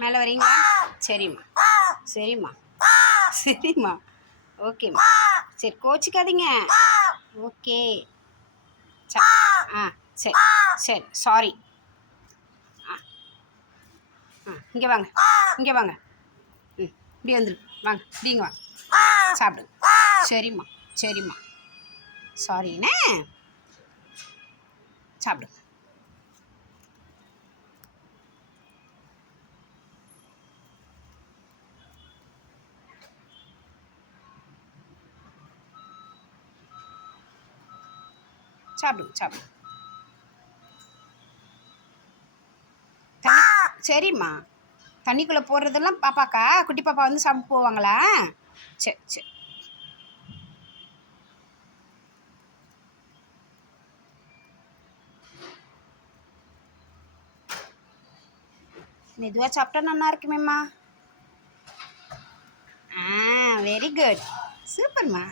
மேலே வரீங்களா? சரிம்மா. சரிம்மா. சரிம்மா. ஓகேம்மா. சரி கோச்சிக்காதீங்க. ஓகே. சரி ஆ சரி சரி சாரி. ஆ ஆ இங்கே வாங்க. இங்கே வாங்க. ம் இப்படி வந்துரு. வாங்க இப்படிங்க வாங்க சாப்பிடுங்க. சரிம்மா சரிம்மா. சாரிண்ணே சாப்பிடுங்க. சாப்பிடுங்க சாப்பிடுங்க சரிம்மா. தண்ணிக்குள்ளே போடுறதெல்லாம் பாப்பாக்கா குட்டி பாப்பா வந்து சாப்பிட்டு போவாங்களா? சரி சரி மெதுவாக சாப்பிட்டா நல்லா இருக்குமேம்மா. ஆ வெரி குட் சூப்பர்மா.